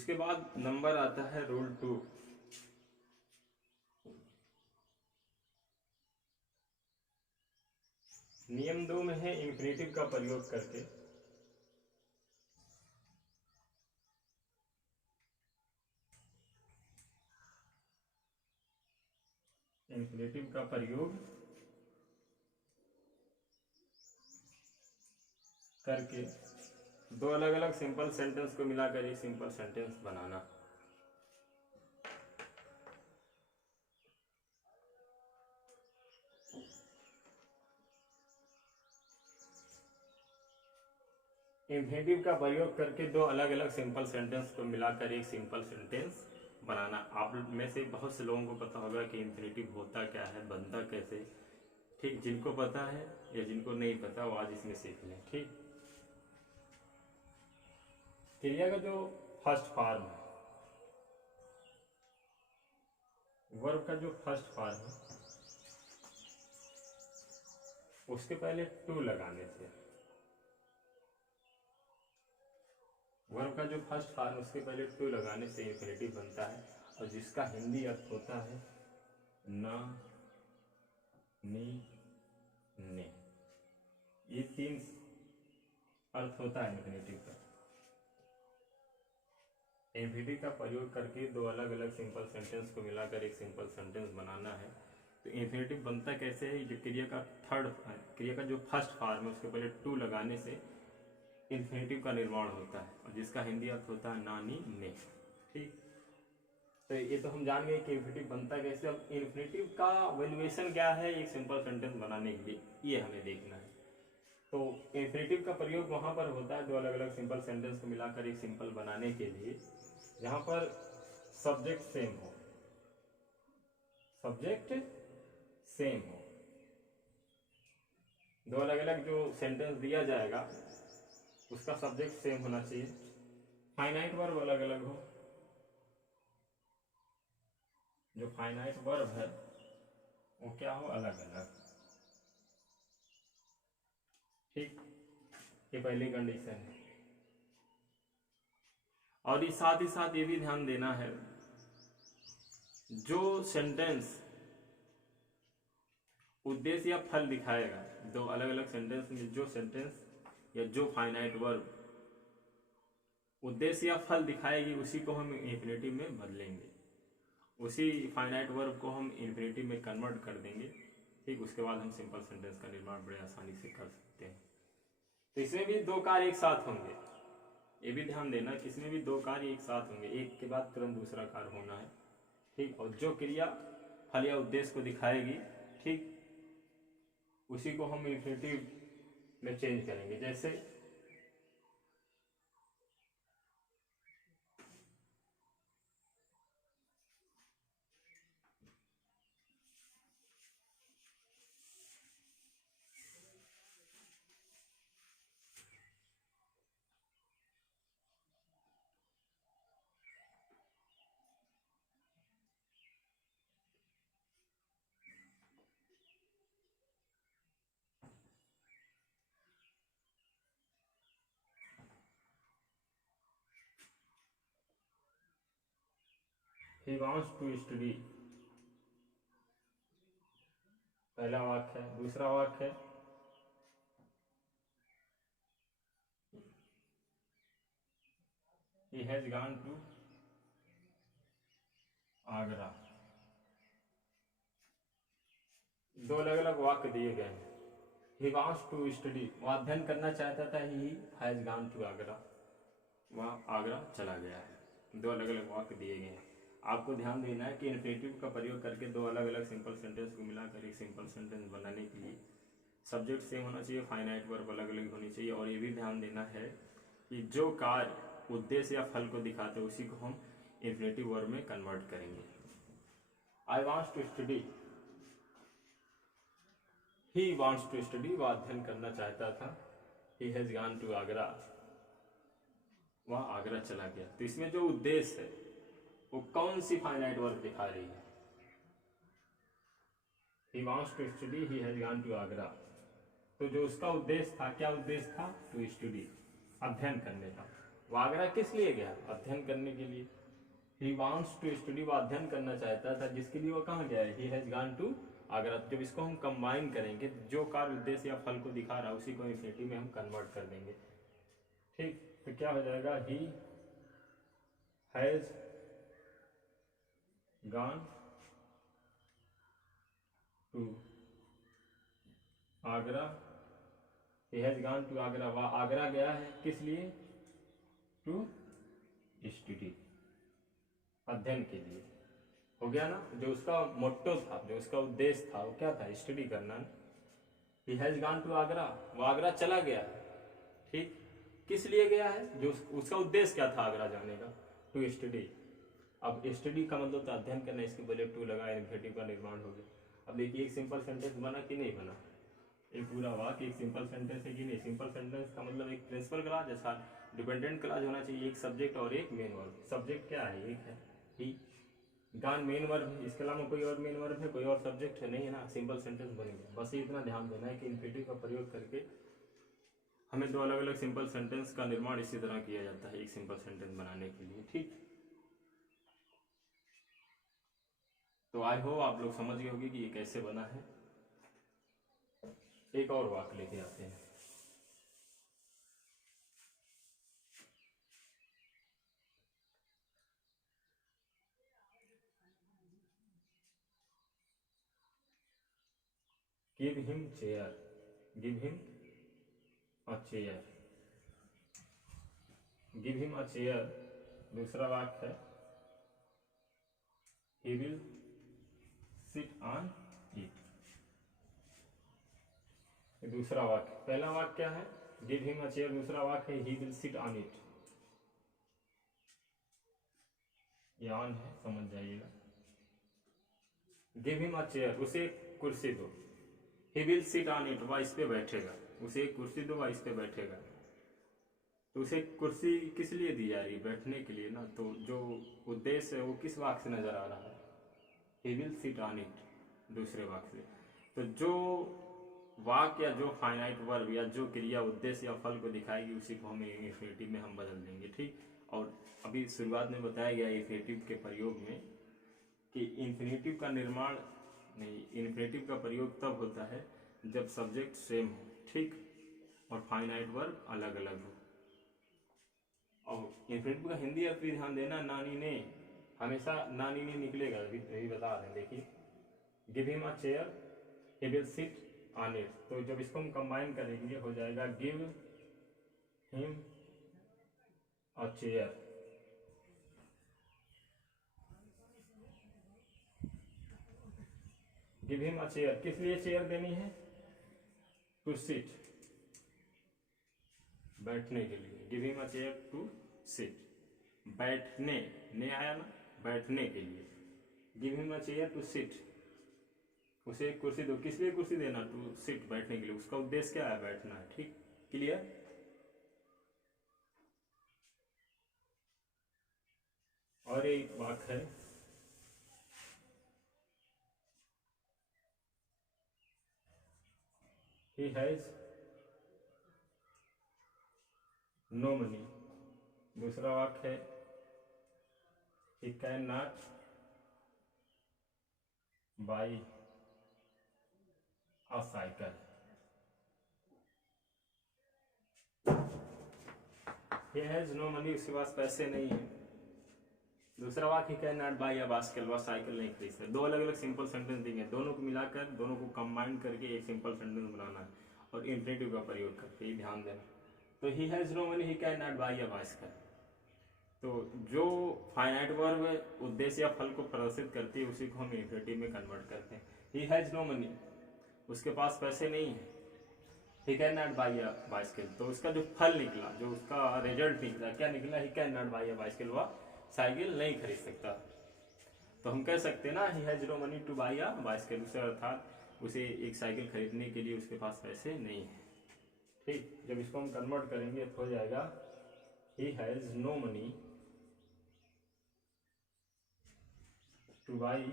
इसके बाद नंबर आता है रूल 2। नियम 2 में है इंफिनिटिव का प्रयोग करके दो अलग अलग सिंपल सेंटेंस को मिलाकर एक सिंपल सेंटेंस बनाना। इंफिनिटिव का प्रयोग करके दो अलग अलग सिंपल सेंटेंस को मिलाकर एक सिंपल सेंटेंस बनाना। आप में से बहुत से लोगों को पता होगा कि इंफिनिटिव होता क्या है, बनता कैसे। ठीक, जिनको पता है या जिनको नहीं पता वो आज इसमें सीख लें। ठीक, क्रिया का जो फर्स्ट फॉर्म है, वर्ब का जो फर्स्ट फॉर्म है, उसके पहले टू लगाने से, वर्ब का जो फर्स्ट फॉर्म उसके पहले टू लगाने से इंफिनिटिव बनता है, और जिसका हिंदी अर्थ होता है न, नी, ने। ये तीन अर्थ होता है इंफिनिटिव का। इंफिनिटिव का प्रयोग करके दो अलग अलग सिंपल सेंटेंस को मिलाकर एक सिंपल सेंटेंस बनाना है। तो इंफिनिटिव बनता कैसे है? जो क्रिया का जो फर्स्ट फॉर्म है उसके पहले टू लगाने से इंफिनिटिव का निर्माण होता है, और जिसका हिंदी अर्थ होता है नानी, ने। ठीक, तो ये तो हम जान गए कि इंफिनिटिव बनता कैसे। अब इंफिनिटिव का वैल्यूएशन क्या है एक सिंपल सेंटेंस बनाने के लिए, ये हमें देखना है। तो इंफिनिटिव का प्रयोग वहां पर होता है दो अलग अलग सिंपल सेंटेंस को मिलाकर एक सिंपल बनाने के लिए, जहां पर सब्जेक्ट सेम हो, सब्जेक्ट सेम हो। दो अलग अलग जो सेंटेंस दिया जाएगा उसका सब्जेक्ट सेम होना चाहिए। फाइनाइट वर्ब अलग अलग हो, जो फाइनाइट वर्ब है वो क्या हो, अलग अलग। ठीक, ये पहली कंडीशन है। और इस साथ ही साथ ये भी ध्यान देना है, जो सेंटेंस उद्देश्य या फल दिखाएगा, दो अलग अलग सेंटेंस में जो सेंटेंस या जो फाइनाइट वर्ब उद्देश्य या फल दिखाएगी उसी को हम इंफिनिटिव में बदलेंगे, उसी फाइनाइट वर्ब को हम इंफिनिटिव में कन्वर्ट कर देंगे। ठीक, उसके बाद हम सिंपल सेंटेंस का निर्माण बड़े आसानी से कर सकते हैं। तो इसमें भी दो कार्य एक साथ होंगे, ये भी ध्यान देना कि इसमें भी दो कार्य एक साथ होंगे, एक के बाद तुरंत दूसरा कार्य होना है। ठीक, और जो क्रिया फल या उद्देश्य को दिखाएगी, ठीक, उसी को हम इंफिनिटिव में चेंज करेंगे। जैसे he wants to study, पहला वाक्य है। दूसरा वाक्य है he has gone to Agra. दो अलग अलग वाक्य दिए गए हैं। he wants to study, वह अध्ययन करना चाहता था, he has gone to Agra, वह आगरा चला गया है। दो अलग अलग वाक्य दिए गए हैं। आपको ध्यान देना है कि इन्फिनिटिव का प्रयोग करके दो अलग अलग सिंपल सेंटेंस को मिलाकर एक सिंपल सेंटेंस बनाने के लिए सब्जेक्ट सेम होना चाहिए, फाइनाइट वर्ब अलग अलग होनी चाहिए, और ये भी ध्यान देना है कि जो कार्य उद्देश्य या फल को दिखाते हैं उसी को हम इन्फिनिटिव वर्ब में कन्वर्ट करेंगे। I wants to study, he wants to study, वह अध्ययन करना चाहता था। He has gone to Agra, वह आगरा चला गया। तो इसमें जो उद्देश्य है वो कौन सी फाइनाइट वर्ब दिखा रही है? he wants to study, he has gone to Agra. तो जो उसका उद्देश्य था, क्या उद्देश्य था? टू स्टडी, अध्ययन करने का। वो आगरा किस लिए गया? अध्ययन करने के लिए। ही वॉन्ट्स टू स्टडी, वो अध्ययन करना चाहता था, जिसके लिए वो कहाँ गया है? He has gone to Agra. जब इसको हम कंबाइन करेंगे तो जो कार्य उद्देश्य या फल को दिखा रहा है उसी को इंफिनिटिव में हम कन्वर्ट कर देंगे। ठीक, तो क्या हो जाएगा? He has gone to Agra. He has gone to Agra, वह आगरा गया है किस लिए? टू स्टडी, अध्ययन के लिए। हो गया ना? जो उसका मोट्टो था, जो उसका उद्देश्य था, वो क्या था? स्टडी करना। He has gone to Agra, वो आगरा चला गया। ठीक, किस लिए गया है? जो उसका उद्देश्य क्या था आगरा जाने का? To study. अब स्टडी का मतलब था अध्ययन करना, इसके पहले टू लगा, इन्फिनिटिव का निर्माण हो गया। अब देखिए एक सिंपल सेंटेंस बना कि नहीं बना? एक पूरा वाक्य एक सिंपल सेंटेंस है कि नहीं? सिंपल सेंटेंस का मतलब एक प्रिंसिपल क्लॉज, जैसा डिपेंडेंट क्लॉज होना चाहिए, एक सब्जेक्ट और एक मेन वर्ब। सब्जेक्ट क्या है? एक है ही। गॉन मेन वर्ब है, इसके अलावा कोई और मेन वर्ब है, कोई और सब्जेक्ट है? नहीं है ना। सिंपल सेंटेंस बनेगा। बस ये इतना ध्यान देना है कि इन्फिनिटिव का प्रयोग करके हमें दो अलग अलग सिंपल सेंटेंस का निर्माण इसी तरह किया जाता है एक सिंपल सेंटेंस बनाने के लिए। ठीक, तो आई होप आप लोग समझ गए होंगे कि ये कैसे बना है। एक और वाक्य लेके आते हैं। Give him chair, give him a chair, give him a chair. दूसरा वाक्य है he will sit on it. दूसरा वाक्य, पहला वाक्य क्या है? गिव हिम अ चेयर, दूसरा वाक्य है he will sit on it. ये ऑन है, समझ जाइएगा। गिव हिम अ चेयर, उसे कुर्सी दो। He will sit on it, वह इस पे बैठेगा। उसे एक कुर्सी दो, वह इस पे बैठेगा। तो उसे कुर्सी किस लिए दी जा रही है? बैठने के लिए ना। तो जो उद्देश्य है वो किस वाक्य से नजर आ रहा है? He will sit on it, दूसरे वाक्य से। तो जो वाक्य या जो फाइनाइट वर्ब या जो क्रिया उद्देश्य या फल को दिखाएगी उसी को हम इंफिनिटिव में हम बदल देंगे। ठीक, और अभी शुरुआत में बताया गया इंफिनिटिव के प्रयोग में कि इंफिनिटिव का निर्माण नहीं, इंफिनिटिव का प्रयोग तब होता है जब सब्जेक्ट सेम हो। ठीक, और फाइनाइट वर्ब अलग अलग हो। और इंफिनिटिव का हिंदी अर्थ भी ध्यान देना, नानी ने, हमेशा नानी ने निकलेगा। अभी बता रहे हैं, देखिए give him a chair, he will sit on it. तो जब इसको हम कंबाइन करेंगे हो जाएगा give him a chair, give him a chair. किस लिए चेयर देनी है? टू सिट, बैठने के लिए। Give him a chair to sit, बैठने, ने आया ना, बैठने के लिए। Give him a chair to sit, उसे एक कुर्सी दो। किस लिए कुर्सी देना? टू सिट, बैठने के लिए। उसका उद्देश्य क्या है? बैठना है। ठीक, क्लियर? और एक वाक्य है he has no money। दूसरा वाक्य है he cannot buy a cycle। he has no money, उसके पास पैसे नहीं है। दूसरा वाक्य he cannot buy a bicycle, वह साइकिल नहीं खरीद सकता। दो अलग अलग सिंपल सेंटेंस देंगे, दोनों को मिलाकर, दोनों को कंबाइन करके एक सिंपल सेंटेंस बनाना है और इंफिनिटिव का प्रयोग करके, ये ध्यान देना। तो he has no money, he cannot buy a bicycle। तो जो फाइनाइट वर्ब उद्देश्य या फल को प्रदर्शित करती है उसी को हम इंफिनिटिव में कन्वर्ट करते हैं। ही हैज नो मनी, उसके पास पैसे नहीं है। ही can not buy a bicycle, तो उसका जो फल निकला, जो उसका रिजल्ट निकला, क्या निकला? He can not buy a bicycle, वह साइकिल नहीं खरीद सकता। तो हम कह सकते हैं ना he has no money to buy a bicycle, उसे अर्थात उसे एक साइकिल खरीदने के लिए उसके पास पैसे नहीं है। ठीक, जब इसको हम कन्वर्ट करेंगे तो हो जाएगा he has no money to buy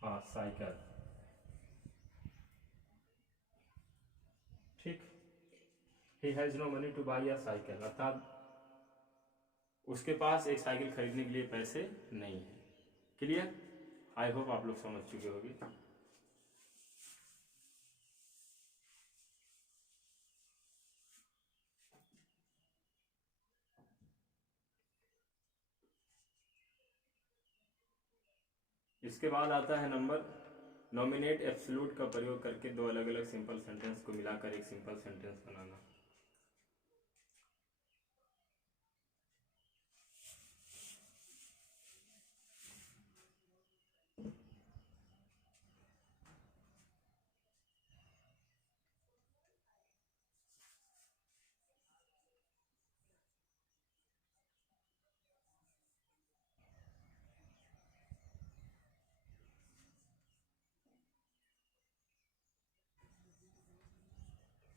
हाँ साइकिल। ठीक, he has no money to buy a cycle, अर्थात उसके पास एक साइकिल खरीदने के लिए पैसे नहीं है। क्लियर? आई होप आप लोग समझ चुके होंगे। इसके बाद आता है नंबर नॉमिनेट एब्सोल्यूट का प्रयोग करके दो अलग अलग सिंपल सेंटेंस को मिलाकर एक सिंपल सेंटेंस बनाना।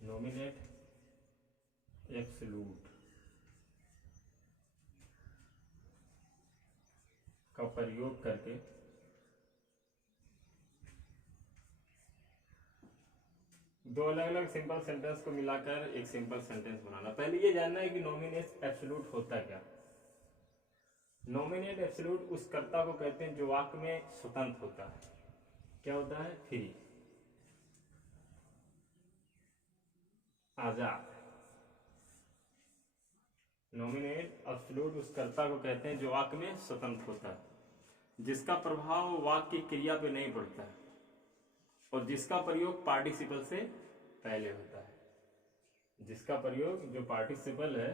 नॉमिनेट एब्सोल्यूट का प्रयोग करके दो अलग अलग सिंपल सेंटेंस को मिलाकर एक सिंपल सेंटेंस बनाना। पहले ये जानना है कि नॉमिनेट एब्सोल्यूट होता क्या। नॉमिनेट एब्सोल्यूट उस कर्ता को कहते हैं जो वाक्य में स्वतंत्र होता है। क्या होता है? फ्री, आजाद। नॉमिनेट एब्सोल्यूट उस कर्ता को कहते हैं जो वाक्य में स्वतंत्र होता है, जिसका प्रभाव वाक्य की क्रिया पे नहीं पड़ता है और जिसका प्रयोग पार्टिसिपल से पहले होता है। जिसका प्रयोग, जो पार्टिसिपल है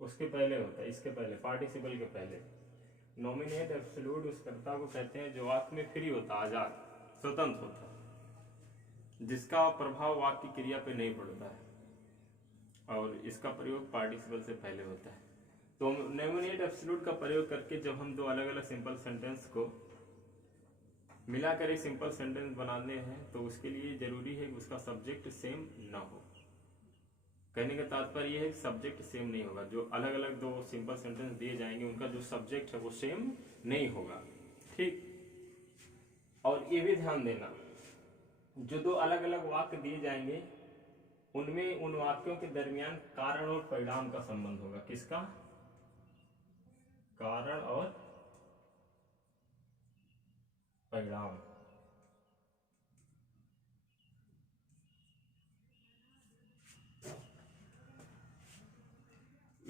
उसके पहले होता है, इसके पहले, पार्टिसिपल के पहले। नॉमिनेट एब्सोल्यूट उस कर्ता को कहते हैं जो वाक्य में फ्री होता है, आजाद, स्वतंत्र होता है, जिसका प्रभाव वाक्य की क्रिया पे नहीं पड़ता है और इसका प्रयोग पार्टिसिपल से पहले होता है। तो नॉमिनेट एब्सोल्यूट का प्रयोग करके जब हम दो अलग अलग सिंपल सेंटेंस को मिलाकर एक सिंपल सेंटेंस बनाने हैं तो उसके लिए जरूरी है कि उसका सब्जेक्ट सेम ना हो। कहने का तात्पर्य यह है कि सब्जेक्ट सेम नहीं होगा। जो अलग अलग दो सिंपल सेंटेंस दिए जाएंगे उनका जो सब्जेक्ट है वो सेम नहीं होगा। ठीक? और ये भी ध्यान देना, जो दो अलग अलग वाक्य दिए जाएंगे उनमें उन वाक्यों के दरमियान कारण और परिणाम का संबंध होगा। किसका? कारण और परिणाम।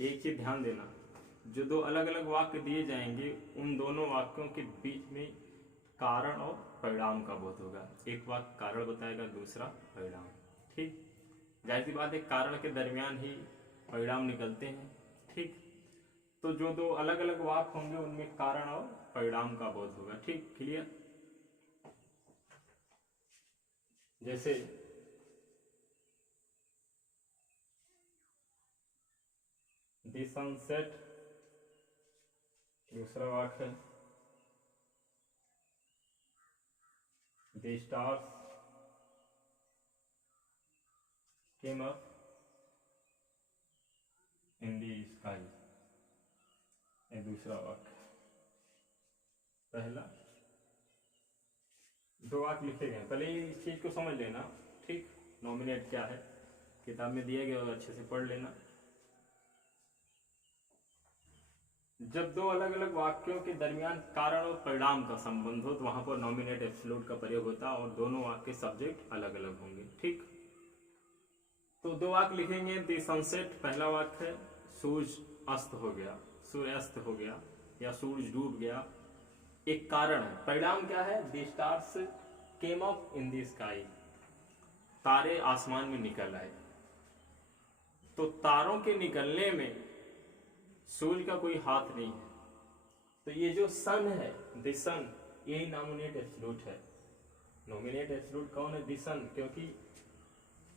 एक चीज ध्यान देना, जो दो अलग अलग वाक्य दिए जाएंगे उन दोनों वाक्यों के बीच में कारण और परिणाम का बोध होगा। एक वाक्य कारण बताएगा, दूसरा परिणाम। ठीक? जाहिर सी बात है, कारण के दरमियान ही परिणाम निकलते हैं। ठीक? तो जो दो अलग अलग वाक्य होंगे उनमें कारण और परिणाम का बोध होगा। ठीक? क्लियर? जैसे द सनसेट, दूसरा वाक्य है the stars came up in the sky, ये दूसरा वाक्य। पहला दो वाक्य लिखे गए, पहले इस चीज को समझ लेना। ठीक? नॉमिनेट क्या है किताब में दिया गया और अच्छे से पढ़ लेना। जब दो अलग अलग वाक्यों के दरमियान कारण और परिणाम का संबंध हो तो वहां पर नॉमिनेट एब्सोल्यूट का प्रयोग होता है और दोनों वाक्य के सब्जेक्ट अलग अलग होंगे। ठीक? तो दो वाक्य लिखेंगे। द सनसेट पहला वाक्य है, सूरज अस्त हो गया, सूर्य अस्त हो गया या सूरज डूब गया, एक कारण है। परिणाम क्या है? The stars came up in the sky, तारे आसमान में निकल आए। तो तारों के निकलने में सूर्य का कोई हाथ नहीं है। तो ये जो सन है, द सन, यही नॉमिनेट एब्सोल्यूट है। नॉमिनेट एब्सोल्यूट कौन है? द सन, क्योंकि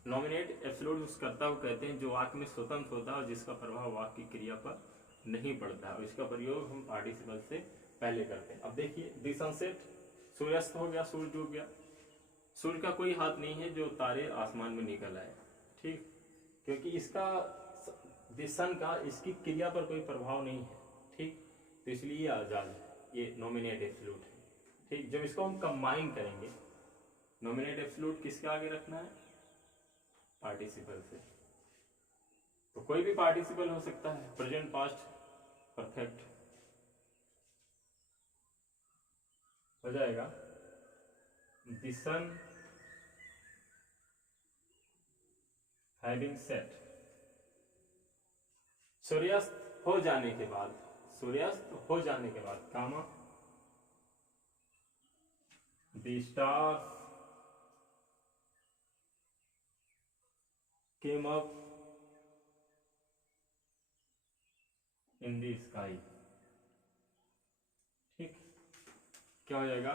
नॉमिनेट एब्सोल्यूट उस कर्ता को कहते हैं जो वाक्य में स्वतंत्र होता है और जिसका प्रभाव वाक्य की क्रिया पर नहीं पड़ता है और इसका प्रयोग हम पार्टिसिपल से पहले करते हैं। अब देखिए, द सनसेट, सूर्यास्त हो गया, सूर्य डूब गया, सूर्य का कोई हाथ नहीं है जो तारे आसमान में निकल आए। ठीक? क्योंकि इसका द सन का इसकी क्रिया पर कोई प्रभाव नहीं है। ठीक? तो इसलिए आजाद है, ये नॉमिनेट एब्सोल्यूट है। ठीक? जब इसको हम कंबाइन करेंगे नॉमिनेट एब्सोल्यूट किसके आगे रखना है? पार्टिसिपल से। तो कोई भी पार्टिसिपल हो सकता है, प्रेजेंट, पास्ट, परफेक्ट हो जाएगा। द सन हैविंग सेट, सूर्यास्त हो जाने के बाद, सूर्यास्त हो जाने के बाद, comma, the stars came up in the sky. ठीक, क्या हो जाएगा?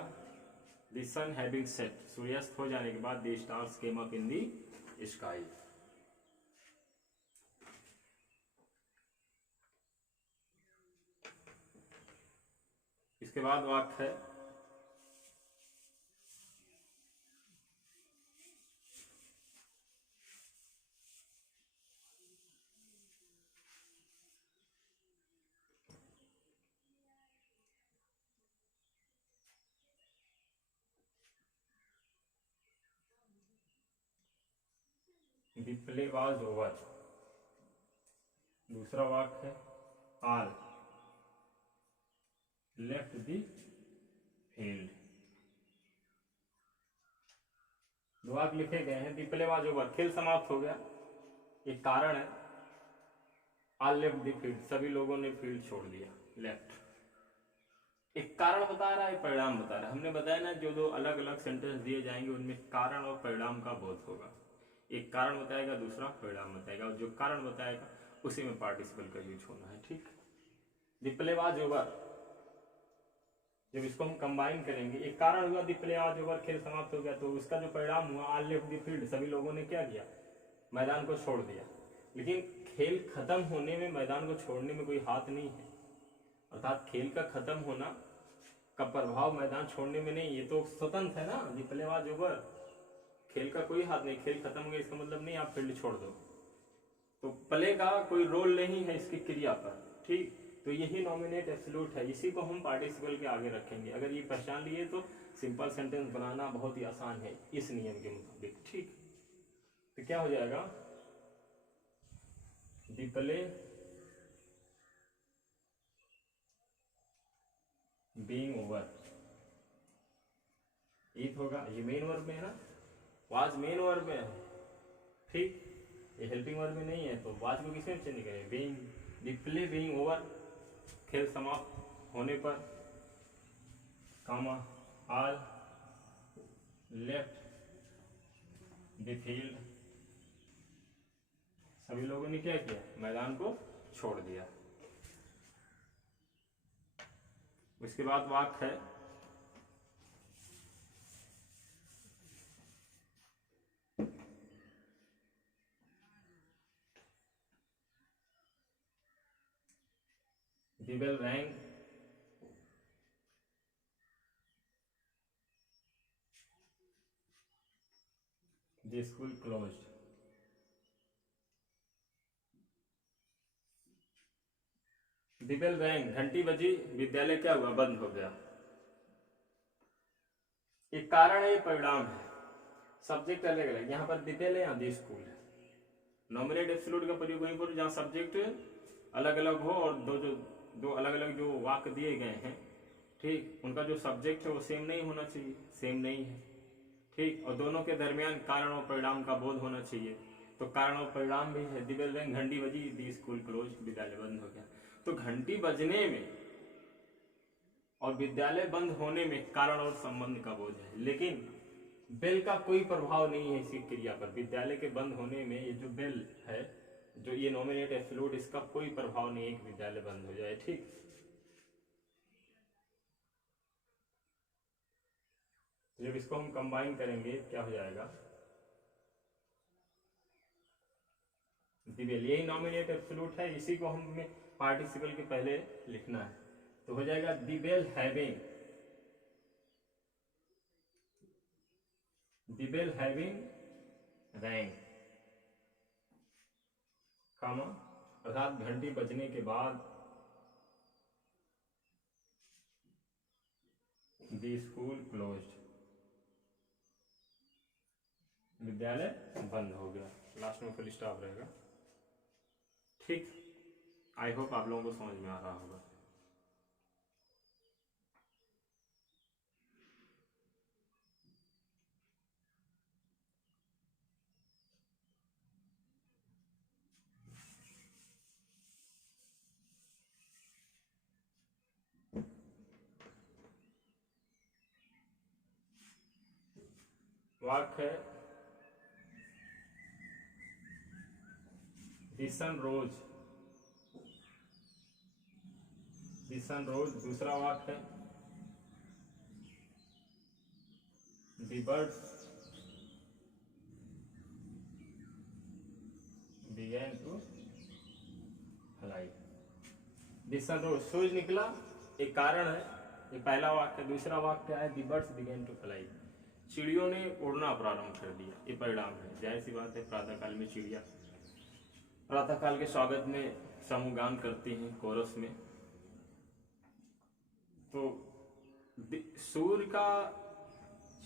द सन हैविंग सेट, सूर्यास्त हो जाने के बाद, the stars came up in the sky. इसके बाद वाक्य है द प्ले वाज ओवर। दूसरा वाक्य है ऑल लेफ्ट द फील्ड। दो वाक्य लिखे गए हैं। द प्ले वाज ओवर, खेल समाप्त हो गया। एक कारण है ऑल लेफ्ट द फील्ड, सभी लोगों ने फील्ड छोड़ दिया, लेफ्ट। एक कारण बता रहा है, परिणाम बता रहा है। हमने बताया ना, जो दो अलग अलग सेंटेंस दिए जाएंगे उनमें कारण और परिणाम का बोध होगा। एक कारण बताएगा, दूसरा परिणाम बताएगा, और जो कारण बताएगा उसी में पार्टिसिपल का यूज होना है। ठीक, द प्ले वाज ओवर, जब इसको हम कंबाइन करेंगे, एक कारण हुआ द प्ले वाज ओवर, खेल समाप्त हो गया, तो उसका जो परिणाम हुआ ऑल लेफ्ट द फील्ड, सभी लोगों ने क्या किया? मैदान को छोड़ दिया। लेकिन खेल खत्म होने में मैदान को छोड़ने में कोई हाथ नहीं है, अर्थात खेल का खत्म होना का प्रभाव मैदान छोड़ने में नहीं, ये तो स्वतंत्र है ना। द प्ले वाज ओवर, खेल का कोई हाथ नहीं, खेल खत्म हो गया इसका मतलब नहीं आप फील्ड छोड़ दो। तो प्ले का कोई रोल नहीं है इसकी क्रिया पर। ठीक, तो यही नॉमिनेट एब्सोल्यूट है, इसी को हम पार्टिसिपल के आगे रखेंगे। अगर ये पहचान लिए तो सिंपल सेंटेंस बनाना बहुत ही आसान है इस नियम के मुताबिक। ठीक, तो क्या हो जाएगा? द प्ले बीइंग ओवर, ये होगा, ये मेन वर्ब में है ना, वाज मेन वर्ब में है। ठीक, ये हेल्पिंग वर्ब में नहीं है, तो वाज को किसमें चेंज करें? Being. The play being over, खेल समाप्त होने पर, कामा ऑल लेफ्ट द फील्ड, सभी लोगों ने क्या किया? मैदान को छोड़ दिया। उसके बाद वाक्य है the bell rang the school closed. The bell rang, घंटी बजी, विद्यालय क्या हुआ? बंद हो गया। एक कारण है, परिणाम है, सब्जेक्ट अलग अलग। यहाँ पर द बेल है, यहाँ द स्कूल है। नॉमिनेट एब्सोल्यूट का प्रयोग वहीं पर जहाँ सब्जेक्ट अलग अलग हो और दो अलग अलग जो वाक्य दिए गए हैं, ठीक, उनका जो सब्जेक्ट है वो सेम नहीं होना चाहिए, सेम नहीं है। ठीक, और दोनों के दरमियान कारण और परिणाम का बोध होना चाहिए। तो कारण और परिणाम भी है। द बेल रैंग, घंटी बजी, द स्कूल क्लोज, विद्यालय बंद हो गया। तो घंटी बजने में और विद्यालय बंद होने में कारण और संबंध का बोध है, लेकिन बेल का कोई प्रभाव नहीं है इसी क्रिया पर। विद्यालय के बंद होने में ये जो बेल है, जो ये नॉमिनेट एब्सोल्यूट, इसका कोई प्रभाव नहीं है कि विद्यालय बंद हो जाए। ठीक, जब इसको हम कंबाइन करेंगे क्या हो जाएगा? द बेल, यही नॉमिनेट एब्सोल्यूट है, इसी को हमें पार्टिसिपल के पहले लिखना है। तो हो जाएगा the bell having, the bell having rang, comma, अर्थात घंटी बजने के बाद द स्कूल क्लोज्ड, विद्यालय बंद हो गया, लास्ट में फुल स्टॉप रहेगा। ठीक, आई होप आप लोगों को समझ में आ रहा होगा। वाक्य है दिसन रोज, दिसन रोज। दूसरा वाक्य है the birds began to fly. The sun rose, सूरज निकला, एक कारण है, ये पहला वाक्य। दूसरा वाक्य है the birds began to fly, चिड़ियों ने उड़ना प्रारंभ कर दिया, ये परिणाम है। जाहिर सी बात है, प्रातःकाल में चिड़िया प्रातःकाल के स्वागत में समूहगान करती हैं कोरस में। तो सूर्य का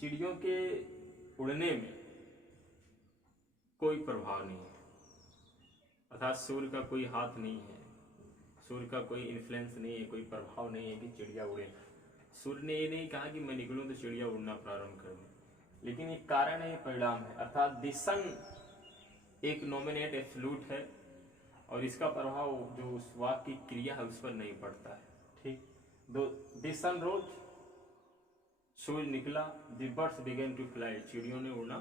चिड़ियों के उड़ने में कोई प्रभाव नहीं है, अर्थात सूर्य का कोई हाथ नहीं है, सूर्य का कोई इन्फ्लुएंस नहीं है, कोई प्रभाव नहीं है कि चिड़िया उड़े। सूर्य ने ये नहीं कहा कि मैं निकलूं तो चिड़िया उड़ना प्रारंभ कर दे, लेकिन एक कारण है, परिणाम है। अर्थात दिसन एक नॉमिनेट एब्सोल्यूट है और इसका प्रभाव जो उस वाक्य की क्रिया है उस पर नहीं पड़ता है। ठीक, दो दिसन रोज, सूरज निकला, the birds began to fly, चिड़ियों ने उड़ना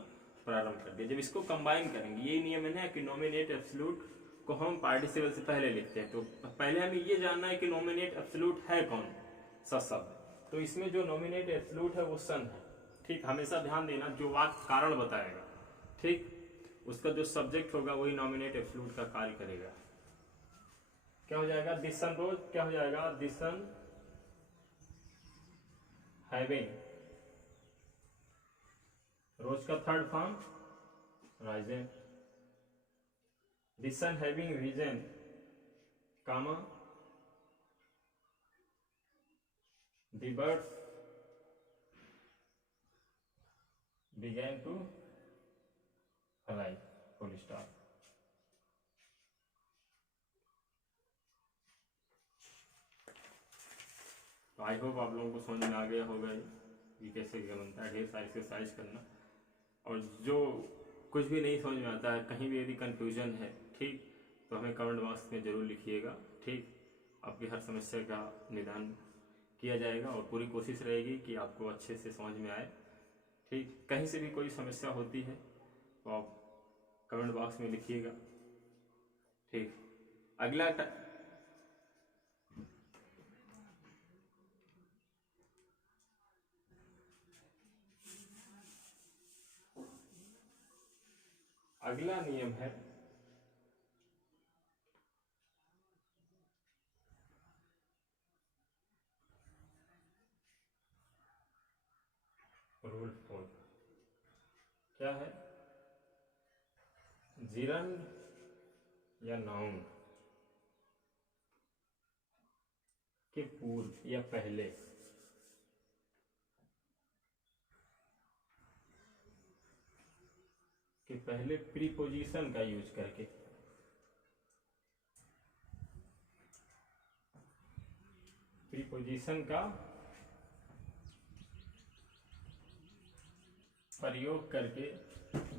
प्रारंभ कर दिया। जब इसको कंबाइन करेंगे, ये नियम है कि नॉमिनेट एब्सोल्यूट को हम पार्टिसिपल से पहले लिखते हैं, तो पहले हमें ये जानना है कि नॉमिनेट एब्सोल्यूट है कौन सा शब्द। तो इसमें जो नॉमिनेट एब्सोल्यूट है वो सन है। ठीक, हमेशा ध्यान देना, जो वाक्य कारण बताएगा, ठीक, उसका जो सब्जेक्ट होगा वही नॉमिनेट एब्सोल्यूट का कार्य करेगा। क्या हो जाएगा, दिसन रोज, क्या हो जाएगा, दिसन हैविंग, रोज का third form risen, the sun having risen, comma the birds began to fly, full stop। तो आई होप आप लोगों को समझ में आ गया होगा ये कैसे क्या बनता है। ढेर सारी एक्सरसाइज करना, और जो कुछ भी नहीं समझ में आता है, कहीं भी यदि कंफ्यूजन है, ठीक, तो हमें कमेंट बॉक्स में ज़रूर लिखिएगा। ठीक, आपकी हर समस्या का निदान किया जाएगा और पूरी कोशिश रहेगी कि आपको अच्छे से समझ में आए। ठीक, कहीं से भी कोई समस्या होती है तो आप कमेंट बॉक्स में लिखिएगा। ठीक, अगला अगला नियम है रूल 4। क्या है, जिरन या नाउन के पूर्व या पहले प्रीपोजिशन का यूज करके प्रीपोजिशन का प्रयोग करके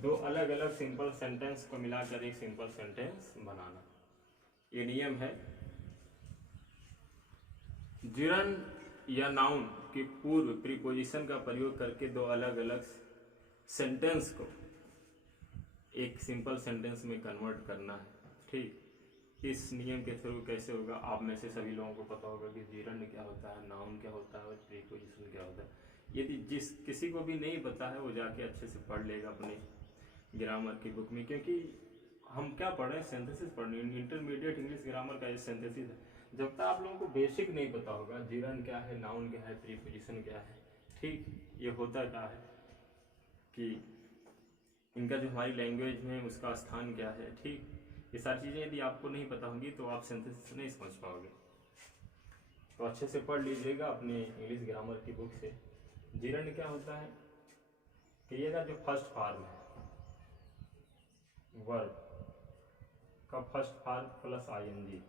दो अलग अलग सिंपल सेंटेंस को मिलाकर एक सिंपल सेंटेंस बनाना, ये नियम है। जिरन या नाउन के पूर्व प्रीपोजिशन का प्रयोग करके दो अलग अलग सेंटेंस को एक सिंपल सेंटेंस में कन्वर्ट करना है। ठीक, इस नियम के थ्रू कैसे होगा, आप में से सभी लोगों को पता होगा कि जिरन क्या होता है, नाउन क्या होता है और प्रीपोजिशन क्या होता है। यदि जिस किसी को भी नहीं पता है वो जाके अच्छे से पढ़ लेगा अपने ग्रामर की बुक में, क्योंकि हम क्या पढ़ रहे हैं, सिंथेसिस पढ़ रहे हैं, इंटरमीडिएट इंग्लिश ग्रामर का ये सिंथेसिस है। जब तक आप लोगों को बेसिक नहीं पता होगा, जिरन क्या है, नाउन क्या है, प्रीपोजिशन क्या है, ठीक, ये होता क्या है, कि इनका जो हमारी लैंग्वेज में उसका स्थान क्या है, ठीक, ये सारी चीज़ें यदि आपको नहीं पता होंगी तो आप सिंथेसिस नहीं समझ पाओगे। तो अच्छे से पढ़ लीजिएगा अपने इंग्लिश ग्रामर की बुक से। जिरन क्या होता है कि ये जो फर्स्ट फॉर्म है, वर्ब का फर्स्ट फॉर्म प्लस आईएनजी।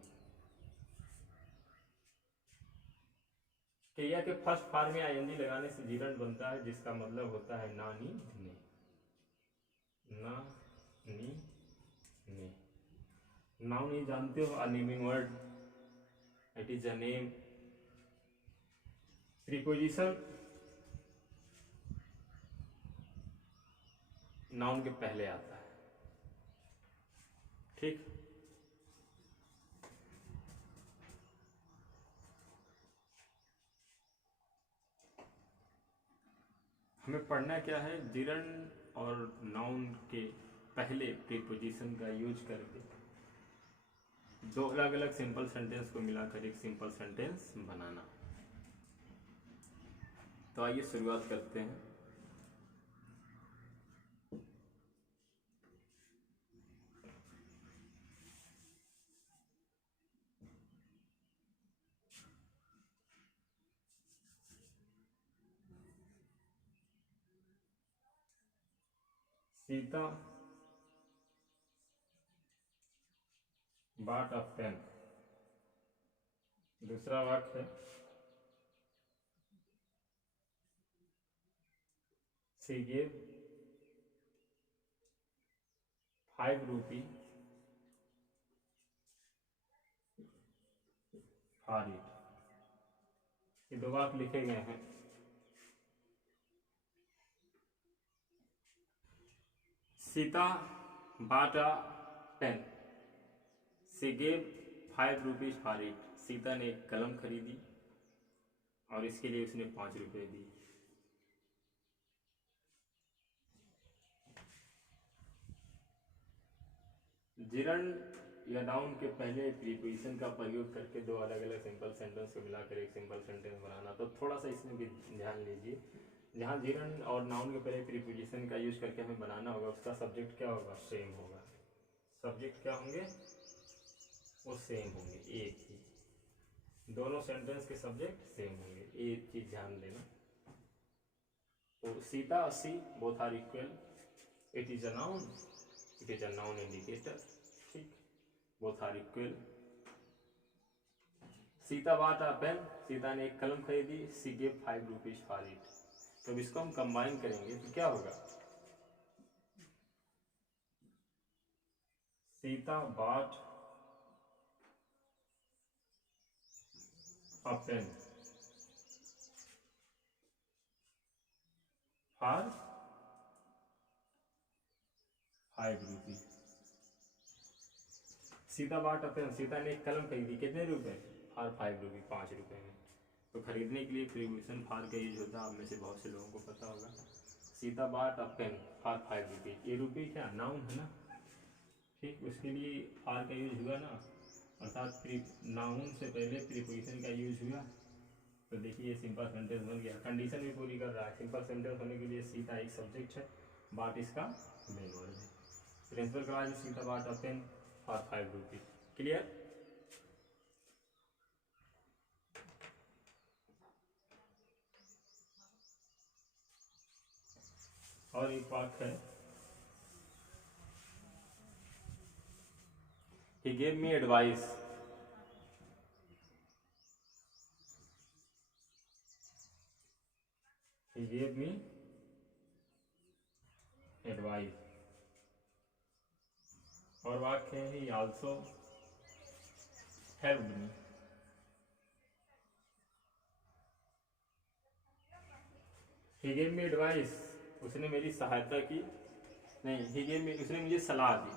क्रिया के फर्स्ट फॉर्म में आईएनजी लगाने से जीरंड बनता है, जिसका मतलब होता है नानी ने, ना नी ने। नाउन ये जानते हो, अ naming word, it is a name. Preposition noun के पहले आता है, ठीक। हमें पढ़ना क्या है, जिरंड और नाउन के पहले प्रीपोजिशन का यूज करके दो अलग अलग सिंपल सेंटेंस को मिलाकर एक सिंपल सेंटेंस बनाना। तो आइए शुरुआत करते हैं। Sita bought a pen। दूसरा वाक्य है she gave 5 rupee for it। ये दो वाक्य लिखे गए हैं। Sita bought a pen, she gave 5 rupees for it। Sita ने एक कलम खरीदी और इसके लिए उसने 5 रुपए दिए। जिरंड या नाउन के पहले प्रीपोजिशन का प्रयोग करके दो अलग अलग सिंपल सेंटेंस को मिलाकर एक सिंपल सेंटेंस बनाना। तो थोड़ा सा इसमें भी ध्यान लीजिए, जहाँ जिरंड और नाउन के पहले प्रीपोजिशन का यूज करके हमें बनाना होगा, उसका सब्जेक्ट क्या होगा, सेम होगा। सब्जेक्ट क्या होंगे, वो सेम होंगे, एक ही। दोनों सेंटेंस के सब्जेक्ट सेम होंगे, एक चीज ध्यान देना। तो सीता अस्सी both are equal, it is a noun, it is a noun indicator, ठीक, both are equal. Sita bought a pen, Sita ने एक कलम खरीदी, she gave 5 rupees for it। तो अब इसको हम कंबाइन करेंगे तो क्या होगा, Sita bought a pen for 5 rupees। Sita bought a pen, Sita ने एक कलम खरीदी, कितने रुपए, फॉर 5 रुपये, 5 रुपए में। तो खरीदने के लिए प्रीपोजिशन फॉर का यूज होता है, आप में से बहुत से लोगों को पता होगा। Sita bought a pen for 5 रुपये, ये रुपये क्या नाउन है ना, ठीक, उसके लिए फॉर का यूज हुआ ना, अर्थात नाउन से पहले प्रीपोजिशन का यूज हुआ। तो देखिए ये सिंपल सेंटेंस बन गया, कंडीशन भी पूरी कर रहा है। सिंपल सेंटेंस होने के लिए सीता एक सब्जेक्ट है, बाट इसका मेन वर्ड है। Principal clause Sita bought a pen for 5 रुपये। क्लियर। और एक वाक्य है, he gave me advice। he gave me advice। और वाक्य है he also helped me। he gave me advice, उसने मेरी सहायता की, नहीं he gave me, उसने मुझे सलाह दी।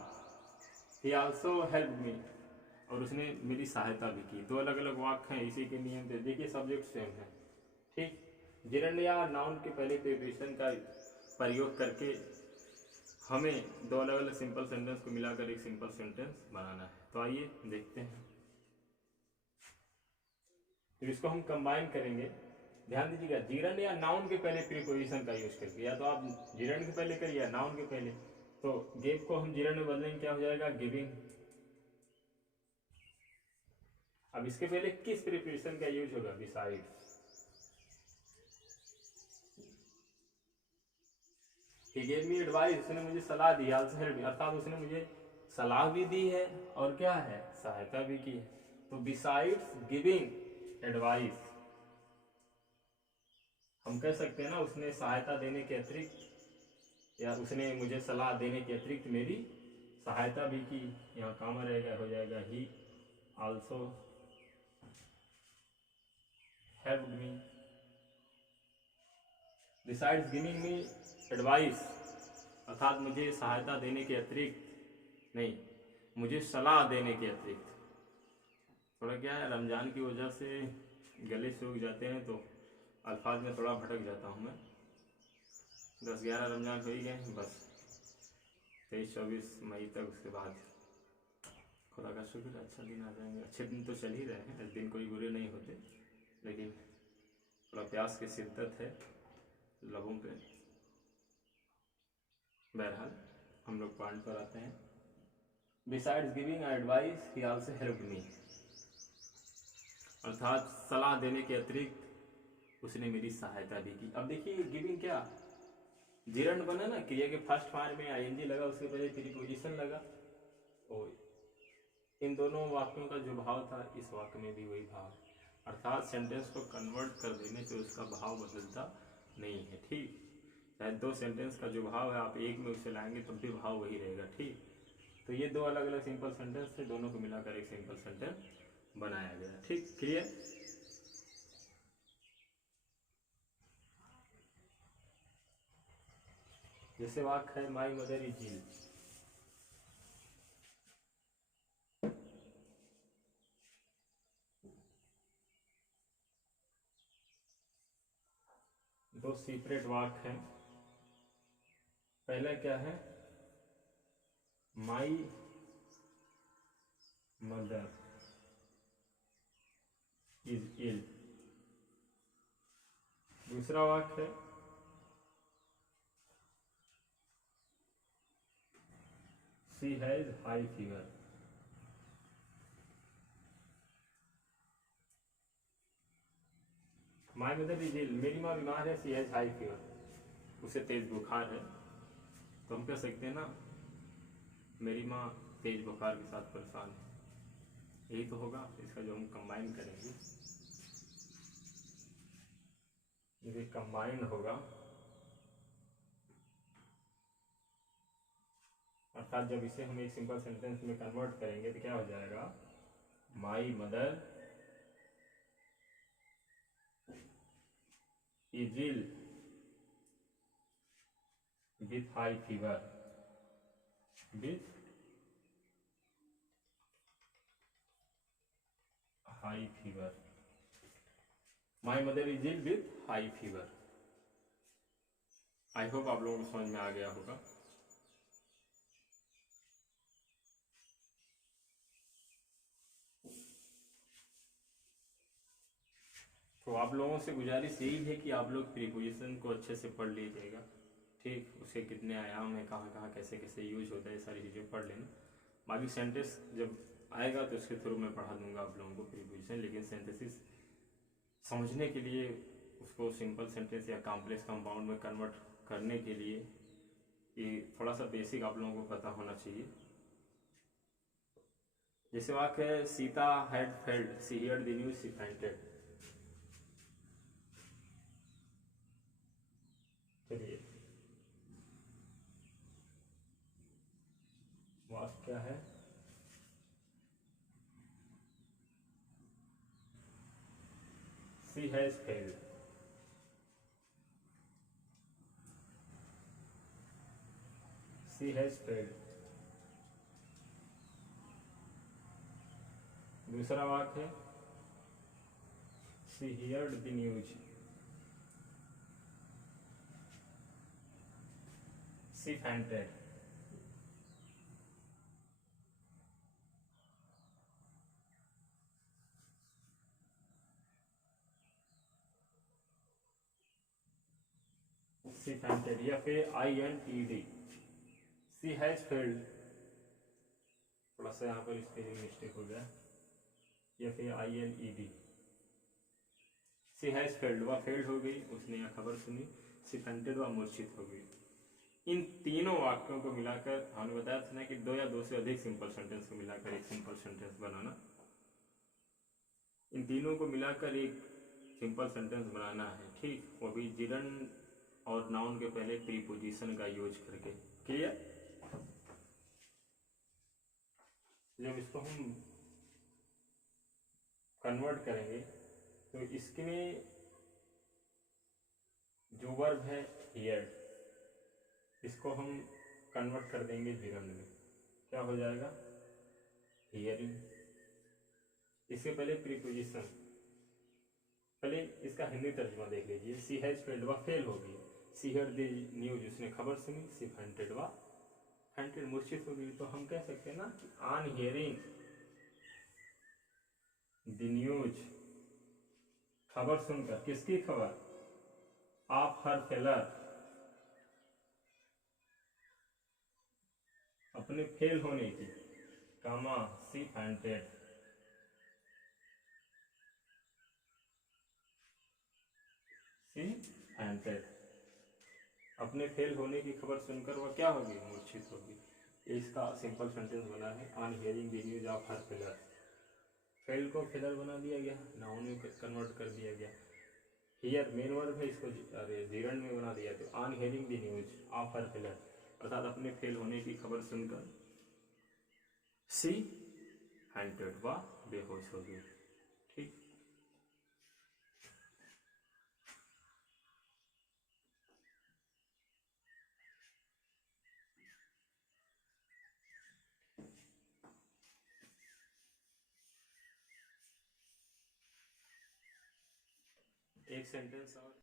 he also helped me, और उसने मेरी सहायता भी की। दो अलग अलग वाक्य हैं इसी के नियम से, देखिए सब्जेक्ट सेम है, ठीक। जिरंड या नाउन के पहले प्रीपोजिशन का प्रयोग करके हमें दो अलग अलग सिंपल सेंटेंस को मिलाकर एक सिंपल सेंटेंस बनाना है। तो आइए देखते हैं। तो इसको हम कंबाइन करेंगे, ध्यान दीजिएगा, जिरंड या नाउन के पहले प्रीपोजिशन का यूज करके, या तो आप जिरंड के पहले करिए या नाउन के पहले। तो गेव को हम जिरंड में बदलेंगे, क्या हो जाएगा, गिविंग। अब इसके पहले किस प्रीपोजिशन का यूज होगा, beside. He gave me advice, उसने मुझे सलाह दी, आल्सो हेल्प, अर्थात उसने मुझे सलाह भी दी है और क्या है, सहायता भी की है। तो बिसाइड्स गिविंग एडवाइस, हम कह सकते हैं ना उसने सहायता देने के अतिरिक्त, या उसने मुझे सलाह देने के अतिरिक्त मेरी सहायता भी की। यहाँ काम रहेगा, हो जाएगा ही also helped me. Besides giving me advice, अर्थात मुझे सहायता देने के अतिरिक्त, नहीं, मुझे सलाह देने के अतिरिक्त। थोड़ा क्या है, रमज़ान की वजह से गले सूख जाते हैं तो अल्फाज में थोड़ा भटक जाता हूँ मैं। 10-11 रमज़ान हो ही गए, बस 23-24 मई तक, उसके बाद खुदा का शुक्र अच्छा दिन आ जाएंगे। अच्छे दिन तो चल ही रहे हैं, इस दिन कोई बुरे नहीं होते, लेकिन थोड़ा प्यास की शिद्दत है लबों पे। बहरहाल हम लोग पॉइंट पर आते हैं। बिसाइड्स गिविंग एडवाइस ही आल्सो हेल्प्ड मी, अर्थात सलाह देने के अतिरिक्त उसने मेरी सहायता भी की। अब देखिए गिविंग क्या जीरंड बना ना, क्रिया के फर्स्ट फॉर्म में आईएनजी लगा, उसके पहले प्रीपोजिशन लगा, और इन दोनों वाक्यों का जो भाव था इस वाक्य में भी वही भाव है, अर्थात सेंटेंस को कन्वर्ट कर देने से उसका भाव बदलता नहीं है। ठीक, चाहे दो सेंटेंस का जो भाव है आप एक में उसे लाएंगे तब भी भाव वही रहेगा। ठीक, तो ये दो अलग अलग सिंपल सेंटेंस थे, दोनों को मिलाकर एक सिंपल सेंटेंस बनाया गया। ठीक, क्लियर। जैसे वाक्य है माई मदर इज इल, दो सेपरेट वाक्य हैं। पहला क्या है, माई मदर इज इल। दूसरा वाक्य है she has high fever. My mother is ill, मेरी माँ बीमार है, शी हैज हाई फीवर, उसे तेज बुखार है। तो हम कह सकते हैं ना मेरी माँ तेज बुखार के साथ परेशान है, यही तो होगा। इसका जो हम कंबाइन करेंगे, ये कंबाइन होगा, अर्थात जब इसे हम एक सिंपल सेंटेंस में कन्वर्ट करेंगे तो क्या हो जाएगा, my mother is ill with high fever, with high fever. My mother is ill with high fever. I hope आप लोगों को समझ में आ गया होगा। तो आप लोगों से गुजारिश यही है कि आप लोग प्रीपोजिशन को अच्छे से पढ़ लीजिएगा। ठीक, उसके कितने आयाम है, कहाँ कहाँ कैसे कैसे यूज होता है, ये सारी चीज़ें पढ़ लेना। बाकी सेंटेंस जब आएगा तो उसके थ्रू मैं पढ़ा दूंगा आप लोगों को प्रीपोजिशन, लेकिन सेंटेंसेस समझने के लिए, उसको सिंपल सेंटेंस या कॉम्प्लेक्स कंपाउंड में कन्वर्ट करने के लिए ये थोड़ा सा बेसिक आप लोगों को पता होना चाहिए। जैसे वाक्य है Sita had failed she heard the news she fainted. चलिए वाक्य क्या है, she has failed, she has failed. दूसरा वाक्य है she heard the news she fainted. She fainted या फिर INTD, शी हैज फेल्ड, थोड़ा सा यहाँ पर स्पेलिंग मिस्टेक हो गया, या फिर INED, शी हैज फेल्ड, वह फेल्ड हो गई, उसने यह खबर सुनी, शी फेंटेड, वह मूर्छित हो गई। इन तीनों वाक्यों को मिलाकर हमने बताया था ना कि दो या दो से अधिक सिंपल सेंटेंस को मिलाकर एक सिंपल सेंटेंस बनाना। इन तीनों को मिलाकर एक सिंपल सेंटेंस बनाना है, ठीक, वो भी जिरंड और नाउन के पहले प्रीपोजिशन का यूज करके। क्लियर? जब इसको हम कन्वर्ट करेंगे तो इसमें जो वर्ब है हियर, इसको हम कन्वर्ट कर देंगे जिरंड में। क्या हो जाएगा? हियरिंग। इसके पहले प्रीपोजिशन, पहले इसका हिंदी तर्जुमा देख लीजिए। सी हैज फेल्ड व फेल हो गई, सी हर्ड द न्यूज, उसने खबर सुनी, सी फेंटेड व फेंटेड मूर्छित हो गई। तो हम कह सकते हैं ना कि ऑन हियरिंग द न्यूज, खबर सुनकर, किसकी खबर? ऑफ हर फेलर, अपने फेल होने की, कामा सी फेंटेड, सी फेंटेड, अपने फेल होने की खबर सुनकर वह क्या होगी? मूर्छित होगी। इसका सिंपल सेंटेंस बना है on hearing the news of her failure. Fail को फेलर बना दिया गया, नाउन में कन्वर्ट कर दिया गया। हियर मेन वर्ब है, इसको जिरंड में बना दिया। तो on hearing the news of her failure, अर्थात अपने फेल होने की खबर सुनकर सी फेंटेड व बेहोश हो गई। ठीक, एक सेंटेंस और।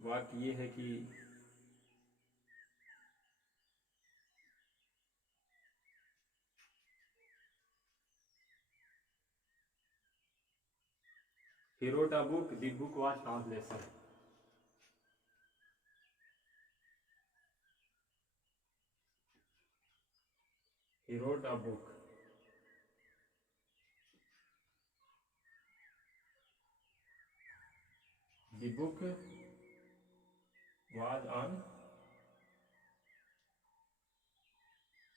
वाक्य ये है कि he wrote a book, the book was translation। he wrote a book, the book was on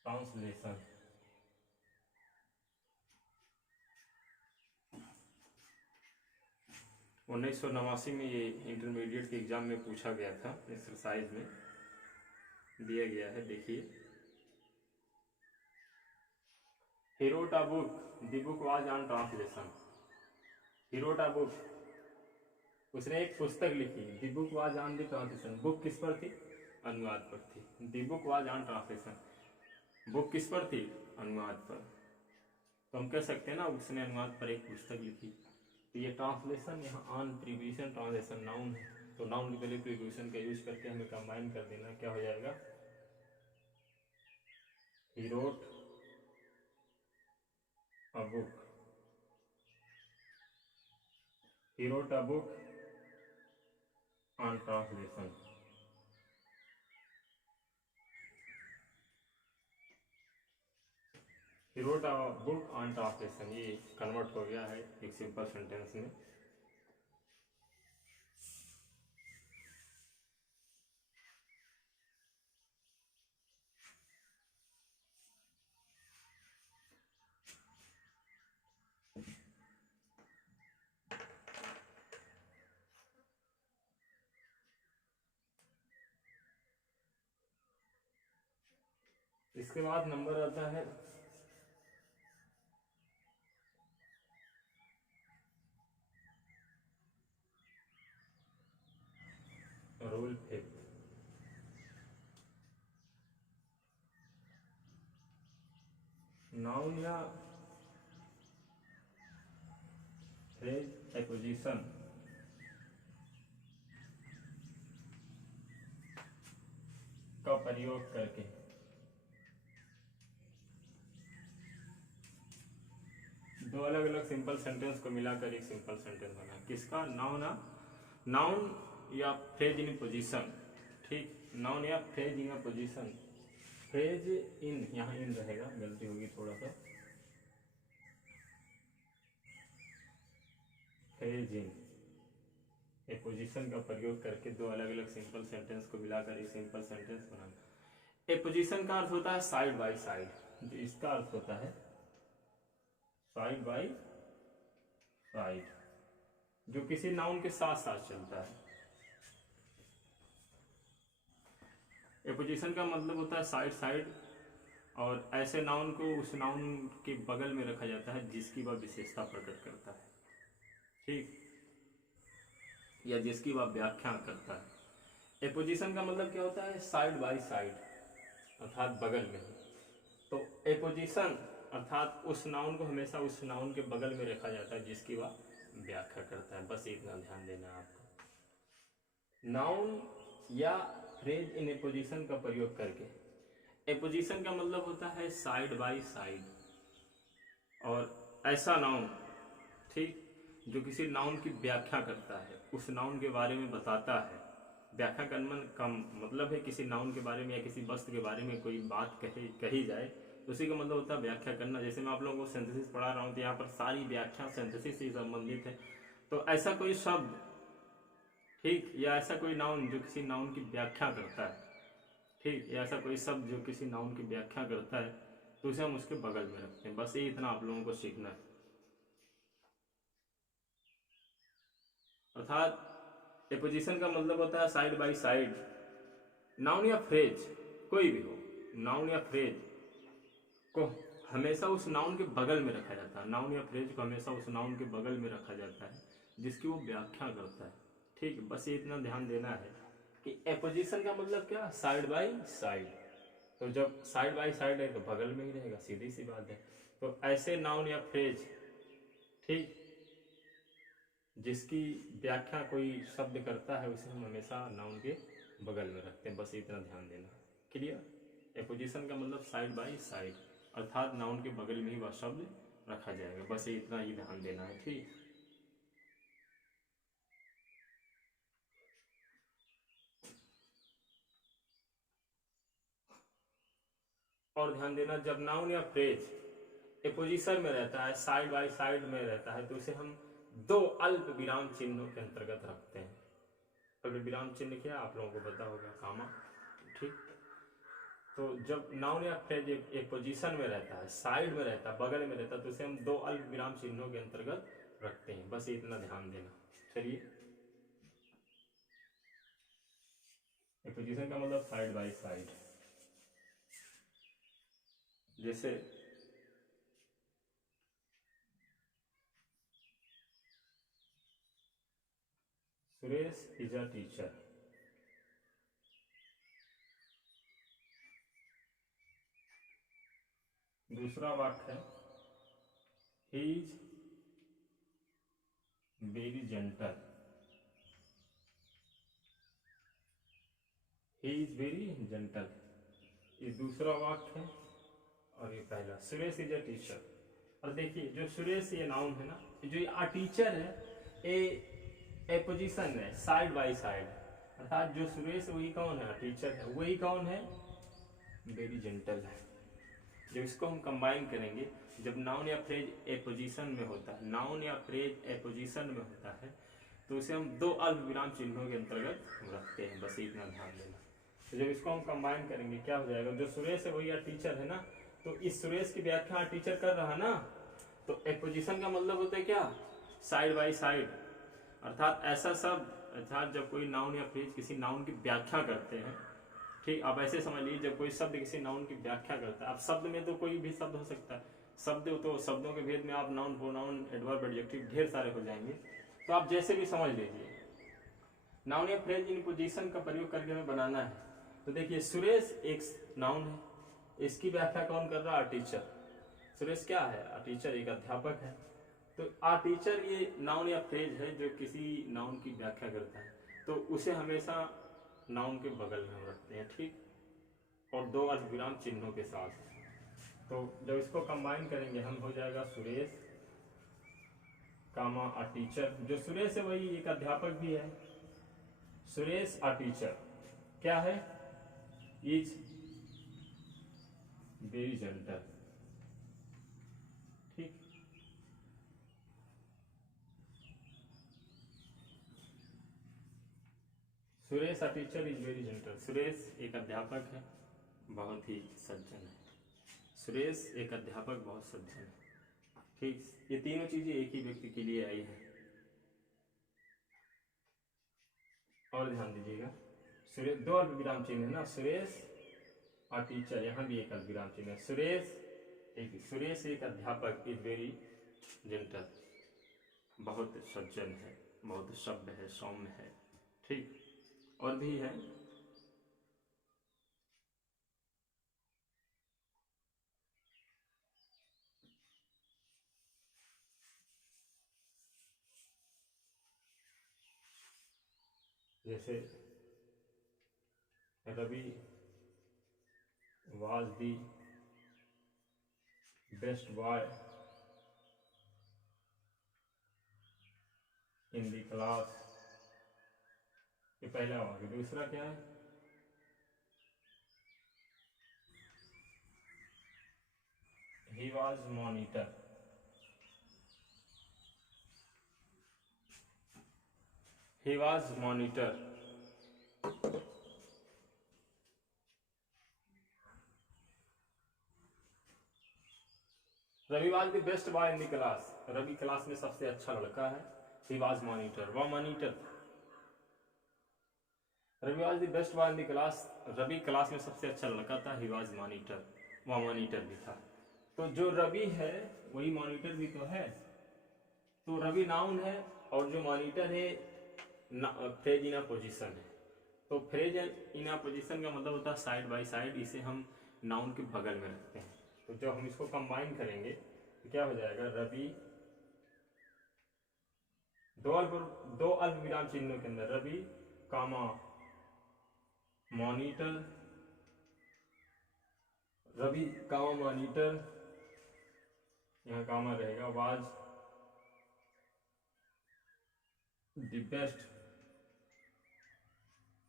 translation. उन्नीस सौ नवासी में ये इंटरमीडिएट के एग्जाम में पूछा गया था, एक्सरसाइज में दिया गया है, देखिए। He wrote a book, the book was on translation। He wrote a book, उसने एक पुस्तक लिखी। The book was on the translation, book किस पर थी? अनुवाद पर थी। The book was on translation, book किस पर थी? अनुवाद पर। तो हम कह सकते हैं ना उसने अनुवाद पर एक पुस्तक लिखी। तो ये ट्रांसलेशन यहाँ ऑन प्रीपोजिशन ट्रांसलेशन नाउन है, तो नाउन के पहले प्रीपोजिशन का यूज करके हमें कंबाइन कर देना। क्या हो जाएगा? He wrote a book, he wrote a book on translation। He wrote a book on translation, ये कन्वर्ट हो गया है एक सिंपल सेंटेंस में। इसके बाद नंबर आता है रूल 5। नाउन या फ्रेज एक्विजिशन का प्रयोग करके दो अलग अलग सिंपल सेंटेंस को मिलाकर एक सिंपल सेंटेंस बना। किसका? नाउन या फ्रेज इन पोजीशन। ठीक, नाउन या phrase in position, phrase in, यहाँ इन रहेगा, गलती होगी थोड़ा सा, फ्रेज इन ए पोजीशन का प्रयोग करके दो अलग अलग सिंपल सेंटेंस को मिलाकर एक सिंपल सेंटेंस बनाना। ए पोजीशन का अर्थ होता है साइड बाय साइड, इसका अर्थ होता है साइड बाय साइड, जो किसी नाउन के साथ साथ चलता है। ए पोजीशन का मतलब होता है साइड साइड, और ऐसे नाउन को उस नाउन के बगल में रखा जाता है जिसकी वह विशेषता प्रकट करता है, ठीक, या जिसकी वह व्याख्या करता है। ए पोजीशन का मतलब क्या होता है साइड बाय साइड, अर्थात बगल में। तो ए पोजीशन अर्थात उस नाउन को हमेशा उस नाउन के बगल में रखा जाता है जिसकी वह व्याख्या करता है, बस इतना ध्यान देना है आपको। नाउन या फ्रेज इन ए पोजीशन का प्रयोग करके, ए पोजीशन का मतलब होता है साइड बाय साइड, और ऐसा नाउन, ठीक, जो किसी नाउन की व्याख्या करता है, उस नाउन के बारे में बताता है। व्याख्या करना का मतलब है किसी नाउन के बारे में या किसी वस्तु के बारे में कोई बात कही जाए तो उसी का मतलब होता है व्याख्या करना। जैसे मैं आप लोगों को सिंथेसिस पढ़ा रहा हूँ तो यहाँ पर सारी व्याख्या सिंथेसिस से संबंधित है। तो ऐसा कोई शब्द, ठीक, या ऐसा कोई नाउन जो किसी नाउन की व्याख्या करता है, ठीक, या ऐसा कोई शब्द जो किसी नाउन की व्याख्या करता है, तो उसे हम उसके बगल में रखते हैं। बस ये इतना आप लोगों को सीखना है। अर्थात ए पोजीशन का मतलब होता है साइड बाय साइड। नाउन या फ्रेज कोई भी हो, नाउन या फ्रेज को हमेशा उस नाउन के बगल में रखा जाता है। नाउन या फ्रेज को हमेशा उस नाउन के बगल में रखा जाता है जिसकी वो व्याख्या करता है, ठीक। बस ये इतना ध्यान देना है कि ए पोजीशन का मतलब क्या, साइड बाय साइड। तो जब साइड बाय साइड है तो बगल में ही रहेगा, सीधी सी बात है। तो ऐसे नाउन या फ्रेज, ठीक, जिसकी व्याख्या कोई शब्द करता है उसे हम हमेशा नाउन के बगल में रखते हैं, बस इतना ध्यान देना। क्लियर। ए पोजीशन का मतलब साइड बाय साइड, अर्थात नाउन के बगल में ही वह शब्द रखा जाएगा, बस इतना ही ध्यान देना है, ठीक। और ध्यान देना, जब नाउन या फ्रेज ए पोजीशन में रहता है, साइड बाय साइड में रहता है, तो उसे हम दो अल्प विराम चिन्हों के अंतर्गत रखते हैं। अल्प विराम चिन्ह क्या आप लोगों को पता होगा, कामा, ठीक। तो जब नाउन या फ्रेज एक पोजीशन में रहता है, साइड में रहता है, बगल में रहता है, तो उसे हम दो अल्प विराम चिन्हों के अंतर्गत रखते हैं, बस इतना ध्यान देना। चलिए, एक पोजीशन का मतलब साइड बाय साइड। जैसे सुरेश इज अ टीचर, दूसरा वाक्य है he is very gentle, he is very gentle, ये दूसरा वाक्य है। और ये पहला, सुरेश इज अ टीचर। और देखिए, जो सुरेश ये नाउन है ना, जो ये आ टीचर है, ए पोजीशन है साइड बाय साइड, अर्थात जो सुरेश वही कौन है, टीचर है, वही कौन है, वेरी जेंटल है। जब इसको हम कंबाइन करेंगे, जब नाउन या फ्रेज ए पोजीशन में होता है, नाउन या फ्रेज ए पोजीशन में होता है, तो उसे हम दो अल्प विराम चिन्हों के अंतर्गत रखते हैं, बस इतना ध्यान देना। तो जब इसको हम कंबाइन करेंगे क्या हो जाएगा, जो सुरेश है वही टीचर है ना, तो इस सुरेश की व्याख्या टीचर कर रहा है ना, तो ए पोजीशन का मतलब होता है क्या, साइड बाय साइड, अर्थात ऐसा शब्द, अर्थात जब कोई नाउन या फ्रेज किसी नाउन की व्याख्या करते हैं, ठीक। आप ऐसे समझ लीजिए, जब कोई शब्द किसी नाउन की व्याख्या करता है, अब शब्द में तो कोई भी शब्द हो सकता है, शब्द तो शब्दों के भेद में आप नाउन, प्रोनाउन, एडवर्ब, एडजेक्टिव ढेर सारे हो जाएंगे, तो आप जैसे भी समझ लीजिए। नाउन या फ्रेज इन पोजीशन का प्रयोग करके हमें बनाना है। तो देखिए, सुरेश एक नाउन है, इसकी व्याख्या कौन कर रहा है, टीचर। सुरेश क्या है, टीचर, एक अध्यापक है। तो टीचर ये नाउन या फ्रेज है जो किसी नाउन की व्याख्या करता है, तो उसे हमेशा नाउन के बगल में हम रखते हैं, ठीक, और दो अल्प विराम चिन्हों के साथ। तो जब इसको कंबाइन करेंगे हम, हो जाएगा सुरेश कामा अ टीचर। जो सुरेश है वही एक अध्यापक भी है, सुरेश अ टीचर क्या है, इज वेरी जेंटल। ठीक, Suresh a teacher is very gentle. Suresh एक अध्यापक है, बहुत ही सज्जन है। सुरेश एक अध्यापक बहुत सज्जन है। ठीक, ये तीनों चीजें एक ही व्यक्ति के लिए आई है। और ध्यान दीजिएगा, सुरेश दो अल्पविराम चिन्ह है ना, सुरेश और टीचर, यहाँ भी एक अल्पविराम चिन्ह है। सुरेश एक अध्यापक इज वेरी जेंटल, बहुत सज्जन है, बहुत सभ्य है, सौम्य है। ठीक, और भी है, जैसे Ravi was the best boy in the class। ये पहला वाक्य। दूसरा क्या है, he was monitor। he was monitor। Ravi was the best boy in the class, Ravi class में सबसे अच्छा लड़का है। ही वाज मॉनिटर, वह मॉनिटर था। Ravi was the best boy in the class, Ravi class में सबसे अच्छा लड़का था। ही वाज मॉनिटर, वह मॉनिटर भी था। तो जो रवि है वही मॉनिटर भी तो है। तो रवि नाउन है और जो मॉनिटर है फ्रेज इन अ पोजिशन है। तो फ्रेज इन अ पोजिशन का मतलब होता है साइड बाय साइड, इसे हम नाउन के बगल में रखते हैं। तो जब हम इसको कंबाइन करेंगे तो क्या हो जाएगा, रवि दो अल्प विराम चिन्हों के अंदर Ravi comma monitor, Ravi comma monitor, यहाँ कामा रहेगा, was the best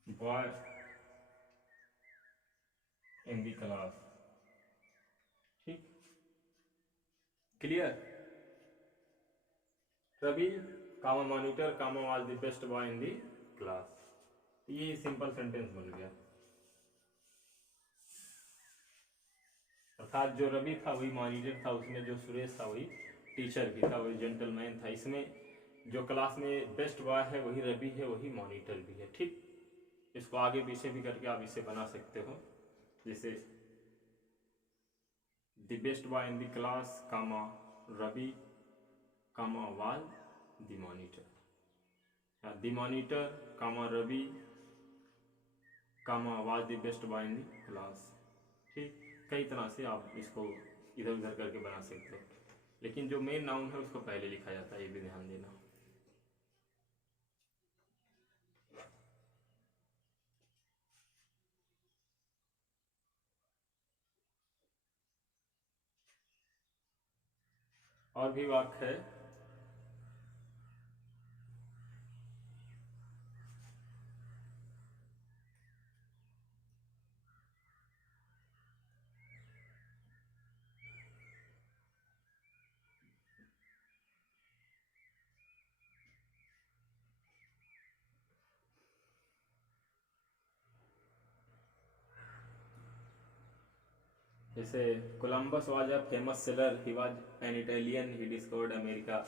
boy in the class. ठीक, clear. Ravi comma monitor comma was the best boy in the class. ये सिंपल सेंटेंस बन गया। अर्थात जो रवि था वही मॉनिटर था, उसमें जो सुरेश था वही टीचर भी था, वही जेंटलमैन था। इसमें जो क्लास में बेस्ट बॉय है वही रवि है, वही मॉनिटर भी है। ठीक, इसको आगे पीछे भी करके आप इसे बना सकते हो। जैसे the best boy in the class comma Ravi comma was the monitor, या the monitor comma Ravi comma was the best boy in the class. ठीक, कई तरह से आप इसको इधर उधर करके बना सकते हो, लेकिन जो मेन नाउन है उसको पहले लिखा जाता है, ये भी ध्यान देना। और भी वाक्य है, जैसे Columbus was a famous seller, he was an Italian, he discovered America.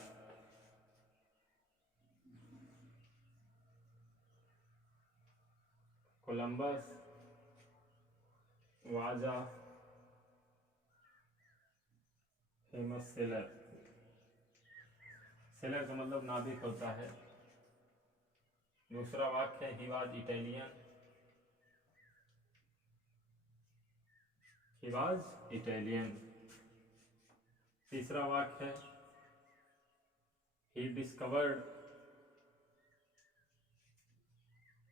Columbus was a famous seller, seller का मतलब नाविक होता है। दूसरा वाक्य है he was Italian, he was Italian. तीसरा वाक्य है he discovered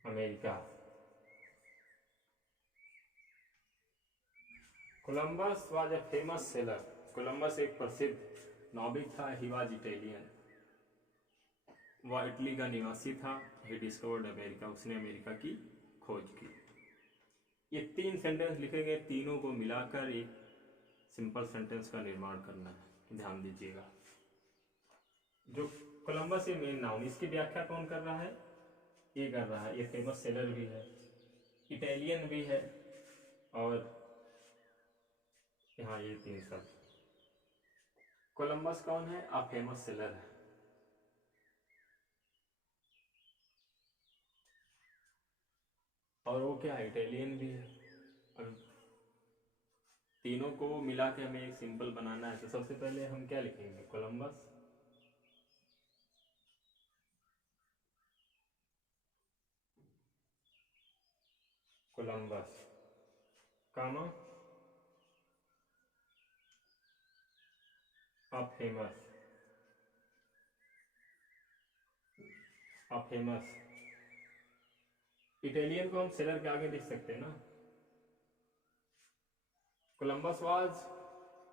America. Columbus was a famous seller, Columbus एक प्रसिद्ध नाविक था। ही वाज इटालियन, वह इटली का निवासी था। ही डिस्कवर्ड अमेरिका, उसने अमेरिका की खोज की। ये 3 सेंटेंस लिखे गए, तीनों को मिलाकर एक सिंपल सेंटेंस का निर्माण करना है। ध्यान दीजिएगा, जो कोलंबस ये मेन नाउन, इसकी व्याख्या कौन कर रहा है? ये कर रहा है। ये फेमस सेलर भी है, इटालियन भी है, और यहाँ ये 3 शब्द। कोलंबस कौन है? आ फेमस सेलर है। और वो क्या, इटालियन भी है। अब तीनों को मिला के हमें एक सिंपल बनाना है, तो सबसे पहले हम क्या लिखेंगे? कोलंबस, कोलंबस कामा आ फेमस, आ फेमस। इटालियन को हम सेलर के आगे लिख सकते हैं ना। Columbus was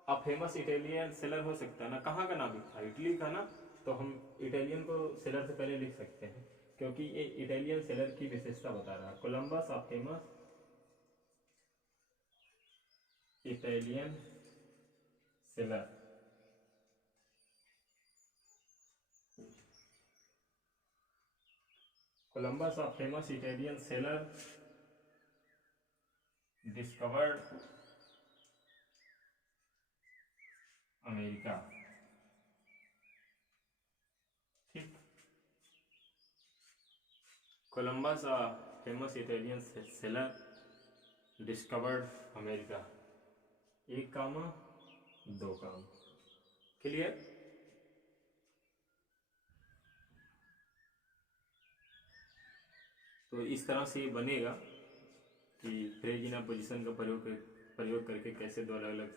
a famous Italian seller हो सकता है ना। कहाँ का नाविक था? इटली का ना। तो हम इटालियन को सेलर से पहले लिख सकते हैं, क्योंकि ये इटालियन सेलर की विशेषता बता रहा है। Columbus a famous Italian sailor. Columbus a famous Italian sailor discovered America. ठीक, Columbus a famous Italian sailor discovered America. एक काम, 2 काम। क्लियर? तो इस तरह से ये बनेगा कि फ्रेज इन पोजिशन का प्रयोग करके कैसे 2 अलग अलग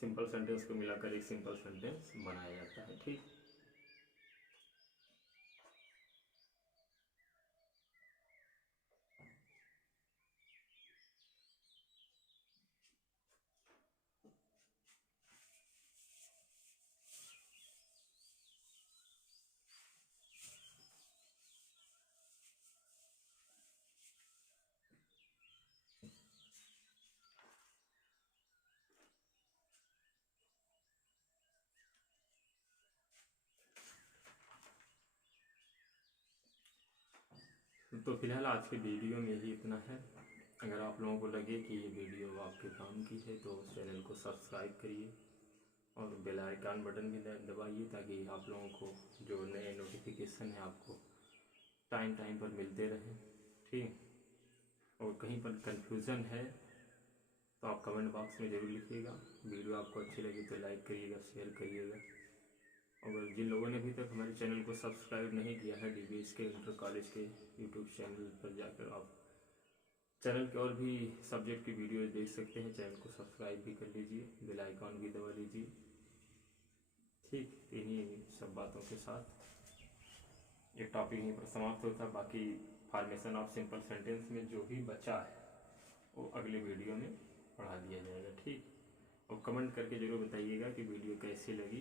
सिंपल सेंटेंस को मिलाकर एक सिंपल सेंटेंस बनाया जाता है। ठीक, तो फिलहाल आज के वीडियो में ही इतना है। अगर आप लोगों को लगे कि ये वीडियो आपके काम की है तो चैनल को सब्सक्राइब करिए और बेल आइकन बटन भी दबाइए, ताकि आप लोगों को जो नए नोटिफिकेशन है आपको टाइम टाइम पर मिलते रहें। ठीक, और कहीं पर कन्फ्यूज़न है तो आप कमेंट बॉक्स में ज़रूर लिखिएगा। वीडियो आपको अच्छी लगी तो लाइक करिएगा, शेयर करिएगा। और जिन लोगों ने अभी तक हमारे चैनल को सब्सक्राइब नहीं किया है, DBS के इंटर कॉलेज के यूट्यूब चैनल पर जाकर आप चैनल के और भी सब्जेक्ट की वीडियो देख सकते हैं। चैनल को सब्सक्राइब भी कर लीजिए, बेल आइकॉन भी दबा लीजिए। ठीक, इन्हीं सब बातों के साथ ये टॉपिक यहीं पर समाप्त होता है। बाकी फॉर्मेशन ऑफ सिंपल सेंटेंस में जो भी बचा है वो अगले वीडियो में पढ़ा दिया जाएगा। ठीक, और कमेंट करके ज़रूर बताइएगा कि वीडियो कैसी लगी।